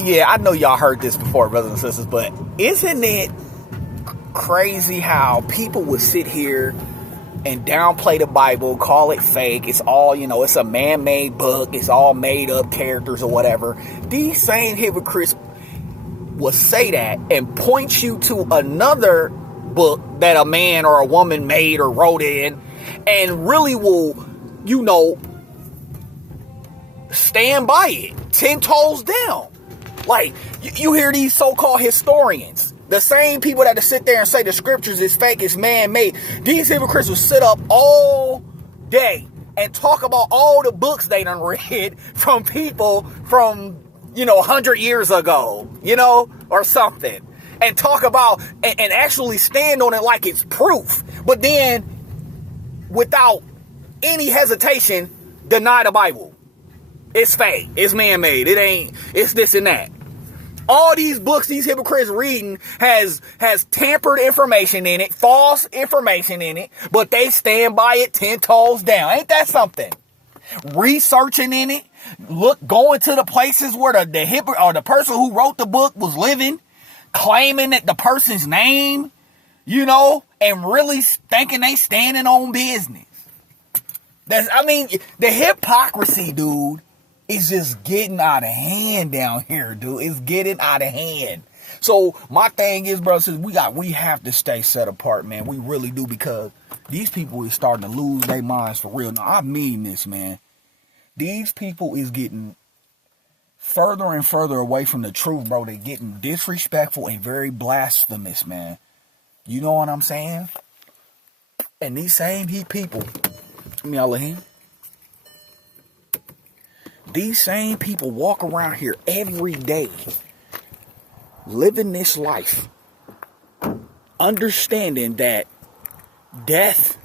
Yeah, I know y'all heard this before, brothers and sisters, but isn't it crazy how people would sit here and downplay the Bible, call it fake, it's all, it's a man-made book, it's all made up characters or whatever. These same hypocrites will say that and point you to another book that a man or a woman made or wrote in, and really will, stand by it 10 toes down. Like, you hear these so-called historians, the same people that sit there and say the scriptures is fake, it's man-made. These hypocrites will sit up all day and talk about all the books they done read from people from, 100 years ago, or something. And talk about, and actually stand on it like it's proof. But then, without any hesitation, deny the Bible. It's fake. It's man-made. It ain't. It's this and that. All these books these hypocrites reading has tampered information in it, false information in it, but they stand by it 10 toes down. Ain't that something? Researching in it, going to the places where the person who wrote the book was living, claiming that the person's name, and really thinking they standing on business. The hypocrisy, dude, is just getting out of hand down here, dude. It's getting out of hand. So my thing is, bro, we have to stay set apart, man. We really do, because these people is starting to lose their minds for real. Now, I mean this, man. These people is getting further and further away from the truth, bro. They're getting disrespectful and very blasphemous, man. You know what I'm saying? And these same people, these same people walk around here every day, living this life, understanding that death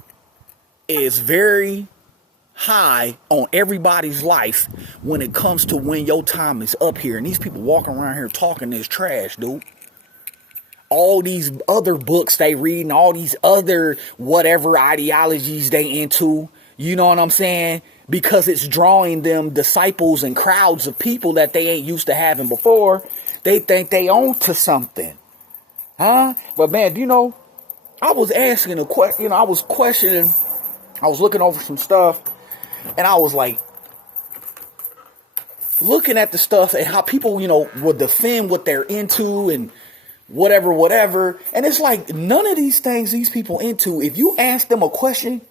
is very high on everybody's life when it comes to when your time is up here. And these people walking around here talking this trash, dude. All these other books they read and all these other whatever ideologies they into, you know what I'm saying? Because it's drawing them disciples and crowds of people that they ain't used to having before. They think they own to something. Huh? But man, I was asking a question, I was questioning, I was looking over some stuff, and I was like, looking at the stuff and how people, will defend what they're into and whatever. And it's like, none of these things these people into, if you ask them a question,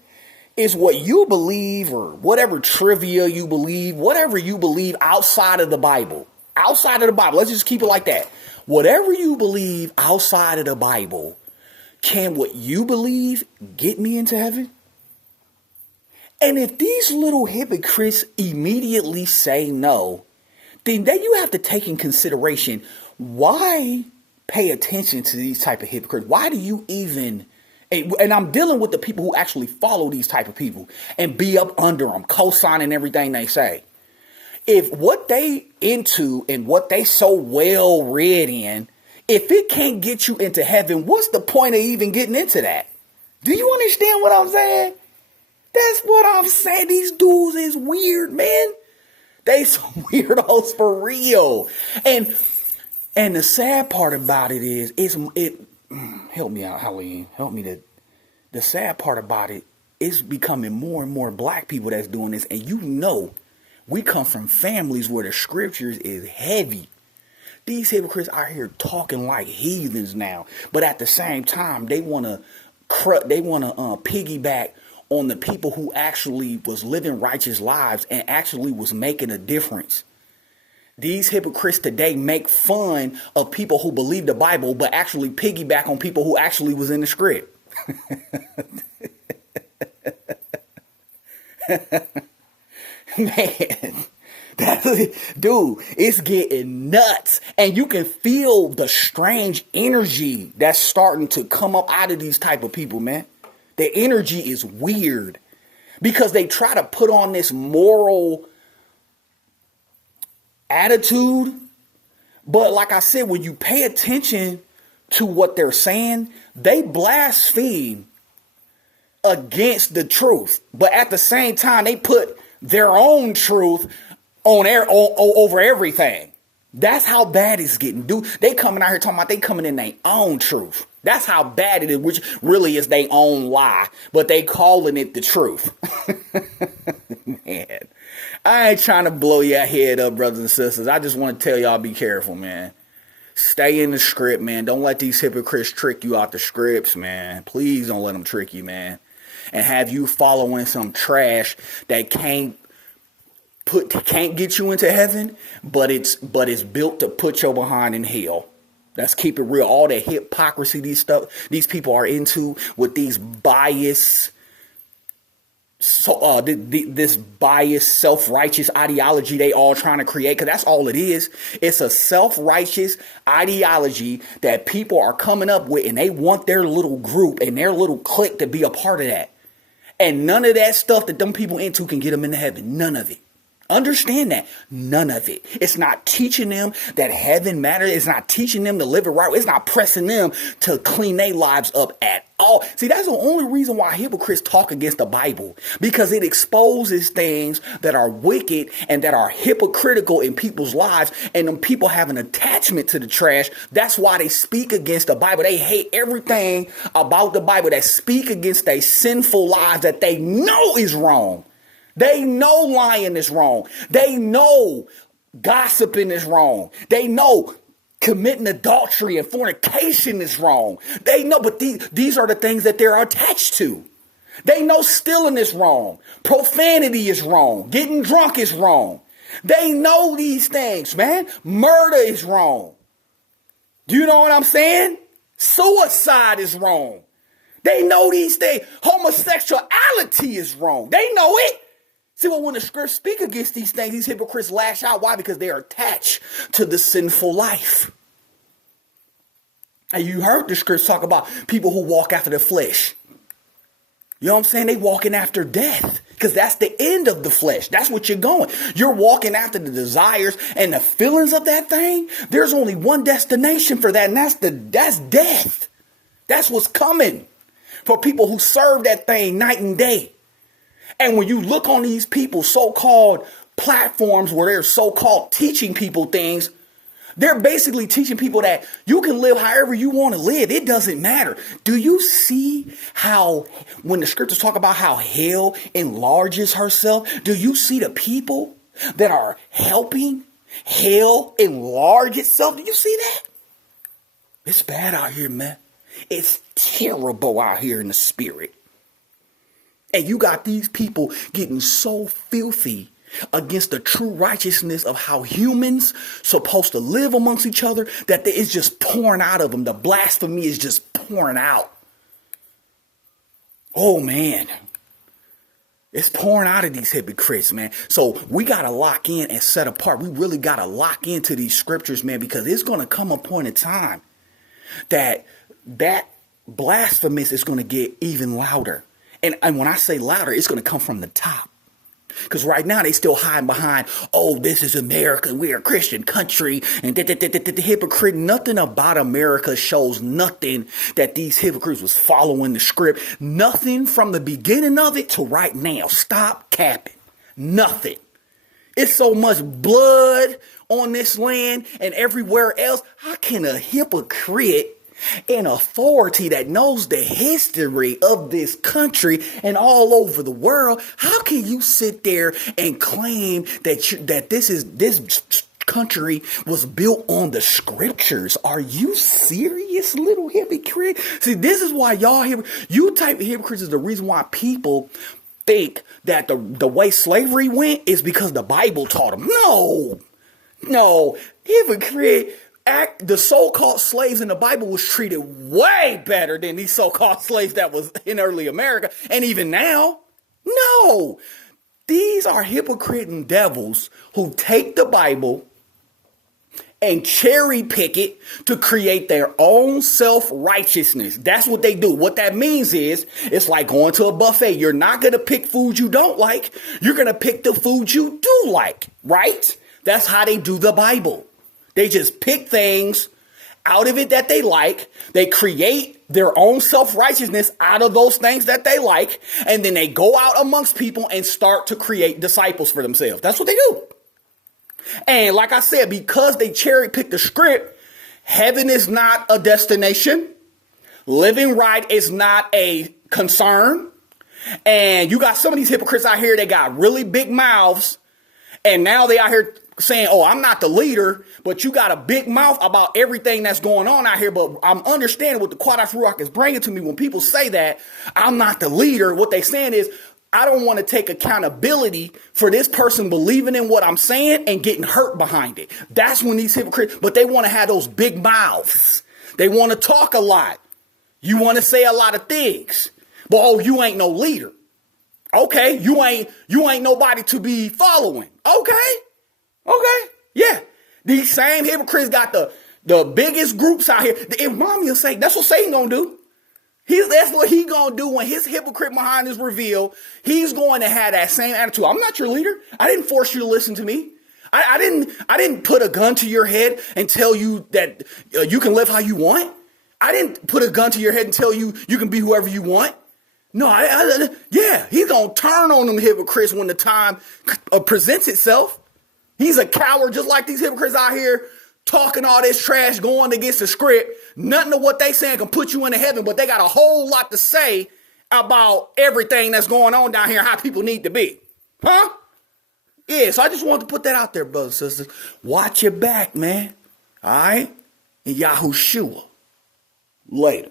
is what you believe or whatever trivia you believe, whatever you believe outside of the Bible. Outside of the Bible. Let's just keep it like that. Whatever you believe outside of the Bible, can what you believe get me into heaven? And if these little hypocrites immediately say no, then you have to take in consideration, why pay attention to these type of hypocrites? Why do you even, and I'm dealing with the people who actually follow these type of people and be up under them, co-signing everything they say. If what they into and what they so well read in, if it can't get you into heaven, what's the point of even getting into that? Do you understand what I'm saying? That's what I'm saying. These dudes is weird, man. They some weirdos for real. And the sad part about it is, help me out, Helene. Help me the sad part about it is becoming more and more black people that's doing this. And we come from families where the scriptures is heavy. These hypocrites out here talking like heathens now. But at the same time, they want to piggyback on the people who actually was living righteous lives and actually was making a difference. These hypocrites today make fun of people who believe the Bible, but actually piggyback on people who actually was in the script. Man, dude, it's getting nuts. And you can feel the strange energy that's starting to come up out of these type of people, man. The energy is weird because they try to put on this moral attitude. But like I said, when you pay attention to what they're saying, they blaspheme against the truth. But at the same time, they put their own truth on over everything. That's how bad it's getting. Dude, they coming out here talking about they coming in their own truth. That's how bad it is, which really is their own lie, but they calling it the truth. Man, I ain't trying to blow your head up, brothers and sisters. I just want to tell y'all be careful, man. Stay in the script, man. Don't let these hypocrites trick you out the scripts, man. Please don't let them trick you, man. And have you following some trash that can't get you into heaven, but it's built to put your behind in hell. Let's keep it real. All the hypocrisy these people are into with these bias, this biased, self-righteous ideology they all trying to create, because that's all it is. It's a self-righteous ideology that people are coming up with, and they want their little group and their little clique to be a part of that. And none of that stuff that them people into can get them into heaven. None of it. Understand that. None of it. It's not teaching them that heaven matters. It's not teaching them to live it right. It's not pressing them to clean their lives up at all. See, that's the only reason why hypocrites talk against the Bible, because it exposes things that are wicked and that are hypocritical in people's lives, and them people have an attachment to the trash. That's why they speak against the Bible. They hate everything about the Bible that speak against their sinful lives that they know is wrong. They know lying is wrong. They know gossiping is wrong. They know committing adultery and fornication is wrong. They know, but these are the things that they're attached to. They know stealing is wrong. Profanity is wrong. Getting drunk is wrong. They know these things, man. Murder is wrong. Do you know what I'm saying? Suicide is wrong. They know these things. Homosexuality is wrong. They know it. See, well, when the scripts speak against these things, these hypocrites lash out. Why? Because they are attached to the sinful life. And you heard the scripts talk about people who walk after the flesh. You know what I'm saying? They walking after death, because that's the end of the flesh. That's what you're going. You're walking after the desires and the feelings of that thing. There's only one destination for that, and that's death. That's what's coming for people who serve that thing night and day. And when you look on these people, so-called platforms where they're so-called teaching people things, they're basically teaching people that you can live however you want to live. It doesn't matter. Do you see how, when the scriptures talk about how hell enlarges herself, do you see the people that are helping hell enlarge itself? Do you see that? It's bad out here, man. It's terrible out here in the spirit. And you got these people getting so filthy against the true righteousness of how humans supposed to live amongst each other that it's just pouring out of them. The blasphemy is just pouring out. Oh, man. It's pouring out of these hypocrites, man. So we got to lock in and set apart. We really got to lock into these scriptures, man, because it's going to come a point in time that blasphemous is going to get even louder. And when I say louder, it's going to come from the top. Because right now they still hiding behind, oh, this is America, we're a Christian country, and the hypocrite. Nothing about America shows nothing that these hypocrites was following the script. Nothing from the beginning of it to right now. Stop capping. Nothing. It's so much blood on this land and everywhere else. How can a hypocrite in authority that knows the history of this country and all over the world, how can you sit there and claim that this country was built on the scriptures? Are you serious, little hypocrite? See, this is why you type of hypocrites is the reason why people think that the way slavery went is because the Bible taught them. No, hypocrite. The so-called slaves in the Bible was treated way better than these so-called slaves that was in early America. And even now, no, these are hypocrite and devils who take the Bible and cherry pick it to create their own self-righteousness. That's what they do. What that means is it's like going to a buffet. You're not going to pick food you don't like. You're going to pick the food you do like, right? That's how they do the Bible. They just pick things out of it that they like. They create their own self-righteousness out of those things that they like. And then they go out amongst people and start to create disciples for themselves. That's what they do. And like I said, because they cherry picked the script, heaven is not a destination. Living right is not a concern. And you got some of these hypocrites out here that got really big mouths. And now they out here saying, oh, I'm not the leader, but you got a big mouth about everything that's going on out here. But I'm understanding what the Quadas Ruach is bringing to me when people say that I'm not the leader. What they saying is, I don't want to take accountability for this person believing in what I'm saying and getting hurt behind it. That's when these hypocrites, but they want to have those big mouths. They want to talk a lot. You want to say a lot of things, but oh, you ain't no leader. Okay, you ain't nobody to be following. Okay, yeah. These same hypocrites got the biggest groups out here. It reminds me of Satan. That's what Satan gonna do. That's what he gonna do when his hypocrite behind is revealed. He's going to have that same attitude. I'm not your leader. I didn't force you to listen to me. I didn't put a gun to your head and tell you that you can live how you want. I didn't put a gun to your head and tell you you can be whoever you want. No, yeah, he's going to turn on them hypocrites when the time presents itself. He's a coward just like these hypocrites out here talking all this trash, going against the script. Nothing of what they saying can put you into heaven, but they got a whole lot to say about everything that's going on down here, how people need to be. Huh? Yeah, so I just wanted to put that out there, brothers and sisters. Watch your back, man. All right? And Yahushua. Later.